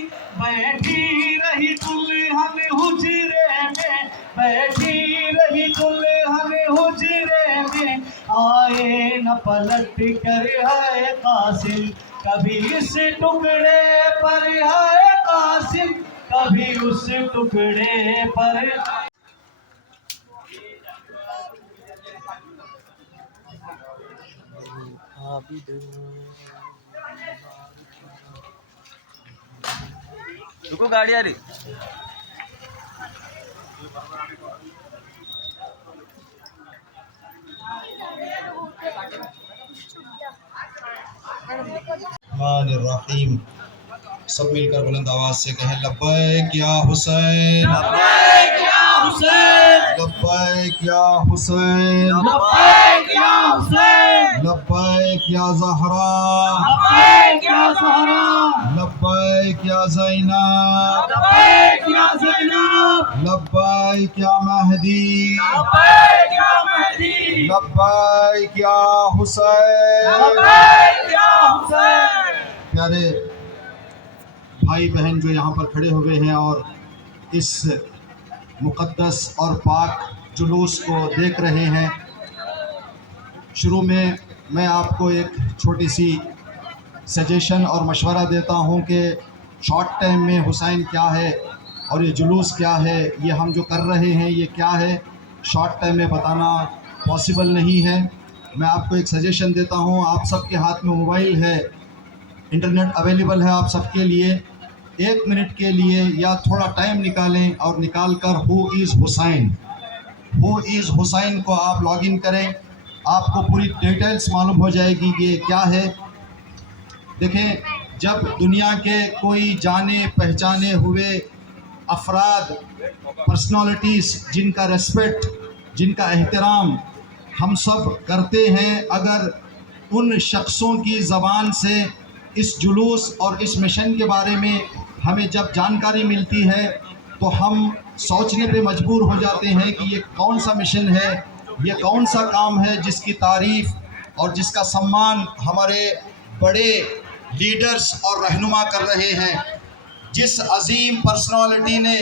बैठी रही दुल्हन हुजरे में, बैठी रही दुल्हन हुजरे में, आए न पलट कर है कासिम, कभी इस टुकड़े पर है कासिम, कभी उस टुकड़े पर। रुको गाड़ी आ रही। रहीम, सब मिलकर बुलंद आवाज से कहें लब्बैक या हुसैन, लब्बैक या हुसैन, लब्बैक या हुसैन, लब्बैक या हुसैन, लब्बैक या ज़हरा, लब्बैक या ज़हरा, लब्बैक या ज़ैनब, लब्बैक या ज़ैनब, लब्बैक या महदी, लब्बैक या महदी, लब्बैक या हुसैन। लब्बैक या हुसैन। प्यारे भाई बहन जो यहाँ पर खड़े हुए हैं और इस मुक़द्दस और पाक जुलूस को देख रहे हैं, शुरू में मैं आपको एक छोटी सी सजेशन और मशवरा देता हूँ कि शॉर्ट टाइम में हुसैन क्या है और ये जुलूस क्या है, ये हम जो कर रहे हैं ये क्या है, शॉर्ट टाइम में बताना पॉसिबल नहीं है। मैं आपको एक सजेशन देता हूँ, आप सबके हाथ में मोबाइल है, इंटरनेट अवेलेबल है आप सबके लिए, 1 मिनट के लिए या थोड़ा टाइम निकालें और निकाल कर हु इज़ हुसैन को आप लॉगिन करें, आपको पूरी डिटेल्स मालूम हो जाएगी कि ये क्या है। देखें, जब दुनिया के कोई जाने पहचाने हुए अफराद, पर्सनालिटीज़ जिनका रेस्पेक्ट, जिनका एहतराम हम सब करते हैं, अगर उन शख्सों की ज़बान से इस जुलूस और इस मिशन के बारे में हमें जब जानकारी मिलती है तो हम सोचने पे मजबूर हो जाते हैं कि ये कौन सा मिशन है, ये कौन सा काम है जिसकी तारीफ़ और जिसका सम्मान हमारे बड़े लीडर्स और रहनुमा कर रहे हैं। जिस अजीम पर्सनालिटी ने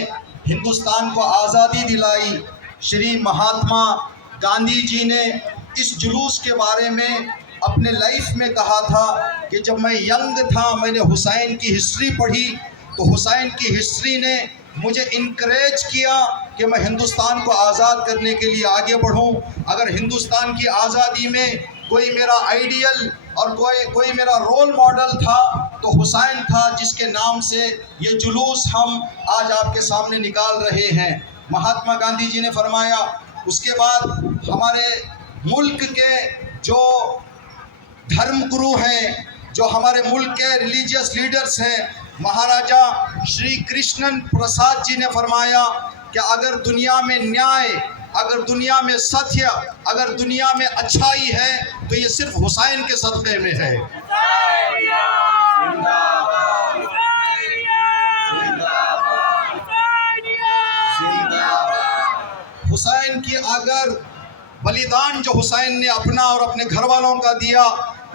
हिंदुस्तान को आज़ादी दिलाई, श्री महात्मा गांधी जी ने इस जुलूस के बारे में अपने लाइफ में कहा था कि जब मैं यंग था मैंने हुसैन की हिस्ट्री पढ़ी तो हुसैन की हिस्ट्री ने मुझे इनकरेज किया कि मैं हिंदुस्तान को आज़ाद करने के लिए आगे बढ़ूं। अगर हिंदुस्तान की आज़ादी में कोई मेरा आइडियल और कोई मेरा रोल मॉडल था तो हुसैन था, जिसके नाम से ये जुलूस हम आज आपके सामने निकाल रहे हैं। महात्मा गांधी जी ने फरमाया, उसके बाद हमारे मुल्क के जो धर्म गुरु हैं, जो हमारे मुल्क के रिलीजियस लीडर्स हैं, महाराजा श्री कृष्णन प्रसाद जी ने फरमाया कि अगर दुनिया में न्याय, अगर दुनिया में सत्य, अगर दुनिया में अच्छाई है तो ये सिर्फ हुसैन के सदक़े में है। हुसैन की अगर बलिदान जो हुसैन ने अपना और अपने घर वालों का दिया,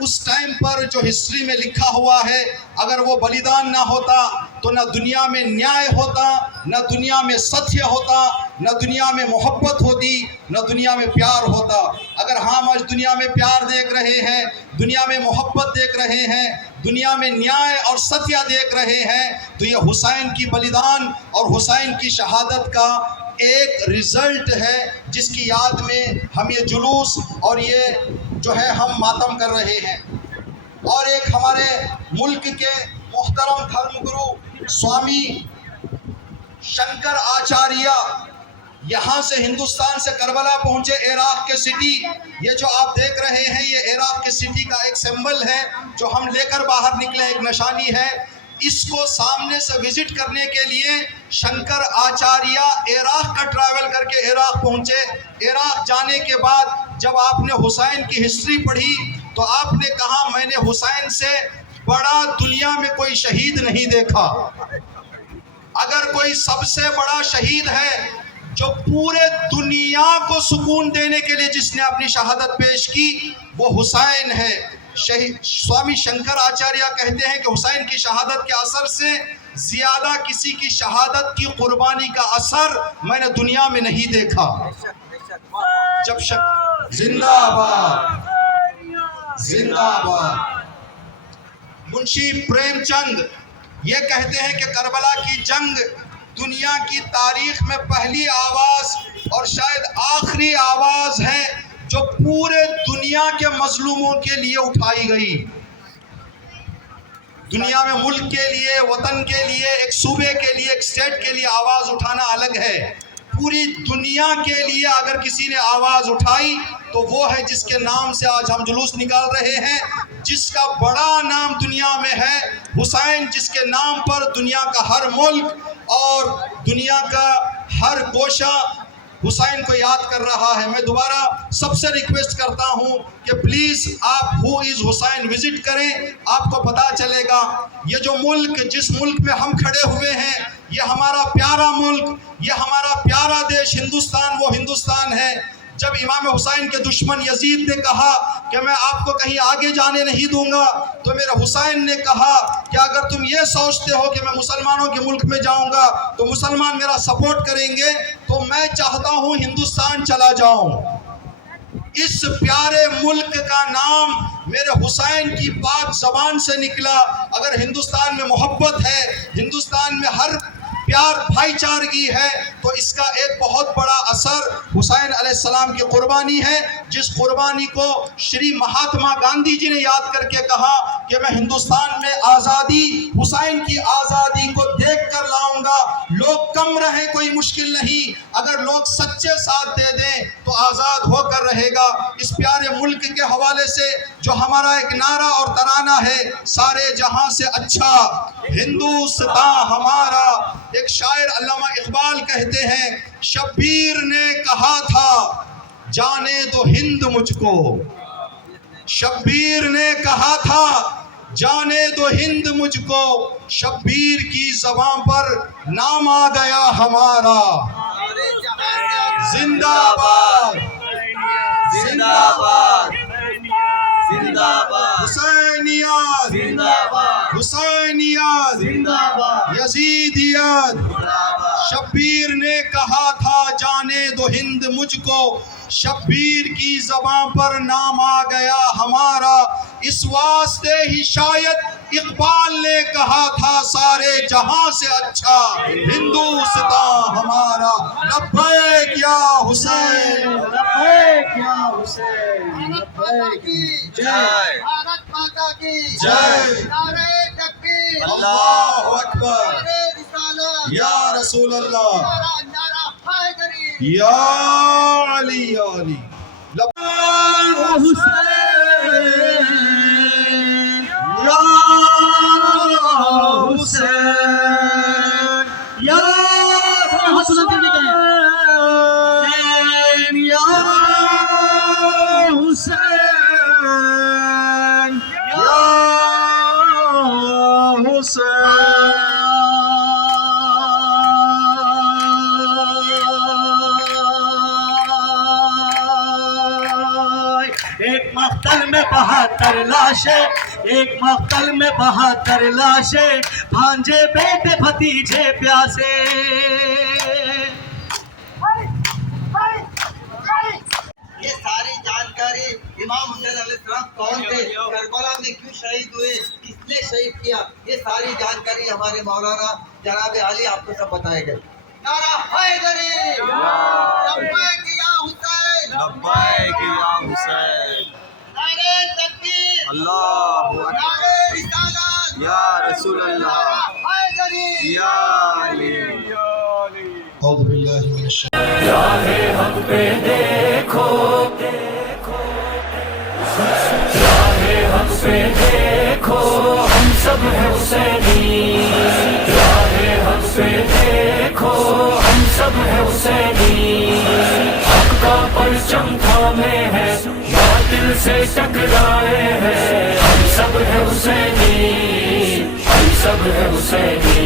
उस टाइम पर जो हिस्ट्री में लिखा हुआ है, अगर वो बलिदान ना होता तो न दुनिया में न्याय होता, न दुनिया में सत्य होता, न दुनिया में मोहब्बत होती, न दुनिया में प्यार होता। अगर हम आज दुनिया में प्यार देख रहे हैं, दुनिया में मोहब्बत देख रहे हैं, दुनिया में न्याय और सत्य देख रहे हैं, तो ये हुसैन की बलिदान और हुसैन की शहादत का एक रिज़ल्ट है, जिसकी याद में हम ये जुलूस और ये जो है हम मातम कर रहे हैं। और एक हमारे मुल्क के मोहतरम धर्मगुरु स्वामी शंकर आचार्य यहाँ से हिंदुस्तान से करबला पहुँचे, इराक़ के सिटी। ये जो आप देख रहे हैं ये इराक़ के सिटी का एक सिंबल है जो हम लेकर बाहर निकले, एक निशानी है। इसको सामने से विजिट करने के लिए शंकर आचार्य इराक़ का ट्रैवल करके इराक़ पहुँचे। इराक़ जाने के बाद जब आपने हुसैन की हिस्ट्री पढ़ी तो आपने कहा, मैंने हुसैन से बड़ा दुनिया में कोई शहीद नहीं देखा। अगर कोई सबसे बड़ा शहीद है जो पूरे दुनिया को सुकून देने के लिए जिसने अपनी शहादत पेश की, वो हुसैन है। स्वामी शंकर आचार्य कहते हैं कि हुसैन की शहादत के असर से ज्यादा किसी की शहादत की कुर्बानी का असर मैंने दुनिया में नहीं देखा। जब जिंदाबाद जिंदाबाद। मुंशी प्रेमचंद ये कहते हैं कि करबला की जंग दुनिया की तारीख में पहली आवाज और शायद आखिरी आवाज है जो पूरे दुनिया के मजलूमों के लिए उठाई गई। दुनिया में मुल्क के लिए, वतन के लिए, एक सूबे के लिए, एक स्टेट के लिए आवाज उठाना अलग है। पूरी दुनिया के लिए अगर किसी ने आवाज उठाई तो वो है जिसके नाम से आज हम जुलूस निकाल रहे हैं, जिसका बड़ा नाम दुनिया में है, हुसैन, जिसके नाम पर दुनिया का हर मुल्क और दुनिया का हर गोशा हुसैन को याद कर रहा है। मैं दोबारा सबसे रिक्वेस्ट करता हूं कि प्लीज़ आप हु इज़ हुसैन विजिट करें, आपको पता चलेगा ये जो मुल्क, जिस मुल्क में हम खड़े हुए हैं, ये हमारा प्यारा मुल्क, ये हमारा प्यारा देश हिंदुस्तान, वो हिंदुस्तान है। जब इमाम हुसैन के दुश्मन यजीद ने कहा कि मैं आपको कहीं आगे जाने नहीं दूंगा, तो मेरे हुसैन ने कहा कि अगर तुम ये सोचते हो कि मैं मुसलमानों के मुल्क में जाऊंगा तो मुसलमान मेरा सपोर्ट करेंगे, तो मैं चाहता हूं हिंदुस्तान चला जाऊं। इस प्यारे मुल्क का नाम मेरे हुसैन की पाक ज़बान से निकला। अगर हिंदुस्तान में मोहब्बत है, हिंदुस्तान में हर प्यार भाईचारगी है, तो इसका एक बहुत बड़ा असर हुसैन अलैहिस्सलाम की कुर्बानी है, जिस कुर्बानी को श्री महात्मा गांधी जी ने याद करके कहा कि मैं हिंदुस्तान में आज़ादी, हुसैन की आज़ादी को देख कर लाऊंगा। लोग कम रहे कोई मुश्किल नहीं, अगर लोग सच्चे साथ दे दें तो आज़ाद होकर रहेगा। इस प्यारे मुल्क के हवाले से जो हमारा एक नारा और तराना है, सारे जहां से अच्छा हिंदुस्तान हमारा। एक शायर अल्लामा इकबाल कहते हैं, शब्बीर ने कहा था जाने दो हिंद मुझको, शब्बीर ने कहा था जाने दो हिंद मुझको, शब्बीर की ज़बान पर नाम आ गया हमारा। जिंदाबाद जिंदाबाद जिंदाबाद, हुसैनियत जिंदाबाद, हुसैनियत जिंदाबाद, यजीदियत। शब्बीर ने कहा था जाने दो हिंद मुझको, शब्बीर की ज़बान पर नाम आ गया हमारा। इस वास्ते ही शायद इकबाल ने कहा था सारे जहां से अच्छा हिंदुस्तान हमारा। लब्बैक या हुसैन, लब्बैक या हुसैन, लब्बैक की जय, भारत माता की जय, नारे तकबीर, अल्लाहु अकबर, नारे रिसालत, या रसूल अल्लाह, नारा नारा हैदरी, या अली या अली। हुसैन या हुसैन या हुसैन या हुसैन या हुसैन। एक मख्तल में 72 लाशें, एक मख्तल में 72 लाशें, भांजे बेटे भतीजे प्यासे। ये सारी जानकारी इमाम हुसैन अलैहिस्सलाम कौन थे, करबला में क्यों शहीद हुए, किसने शहीद किया, ये सारी जानकारी हमारे मौलाना जनाब अली आपको सब बताएंगे। नारा हैदरी, लब्बैक या हुसैन, लब्बैक या हुसैन, नारे तकबीर, अल्लाहु अकबर, नारे रिसालत, या रसूल अल्लाह, नारा हैदरी, या अली। औज़ु बिल्लाहि मिनश राहे हक पे देखो, राहे हक पे देखो, हम सब है हुसैनी। राहे हक पे देखो, हम सब है हुसैनी। हक का परचम थामे है, बातिल से टकराए हैं। हम सब है हुसैनी, हम सब है हुसैनी,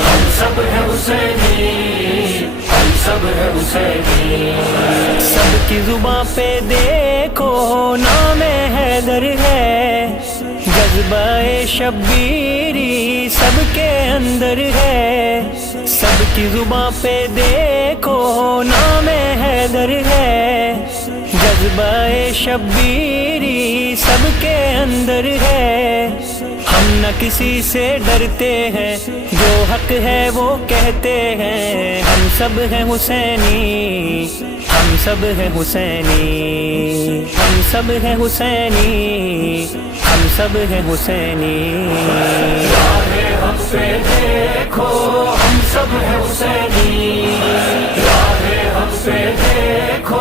हम सब है हुसैनी, हम सब है हुसैनी। सबकी जुबां पे देखो नाम हैदर है, जज्बा-ए शब्बीरी सबके अंदर है, सबकी जुबां पे देखो नाम-ए हैदर है। जज्बा-ए शब्बीरी सबके अंदर है, हम न किसी से डरते हैं, जो हक है वो कहते हैं। हम सब हैं हुसैनी, हम सब हैं हुसैनी, हम सब हैं हुसैनी, हम सब हैं हुसैनी। राहे हक पे देखो हम सब हैं हुसैनी, राहे हक पे देखो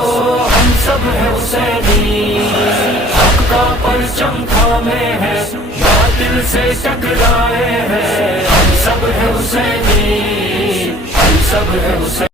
हम सब हैं हुसैनी। हक का परचम थामे है, बातिल से टकराए हैं, हम सब हैं हुसैनी, हम सब हैं हुसैनी।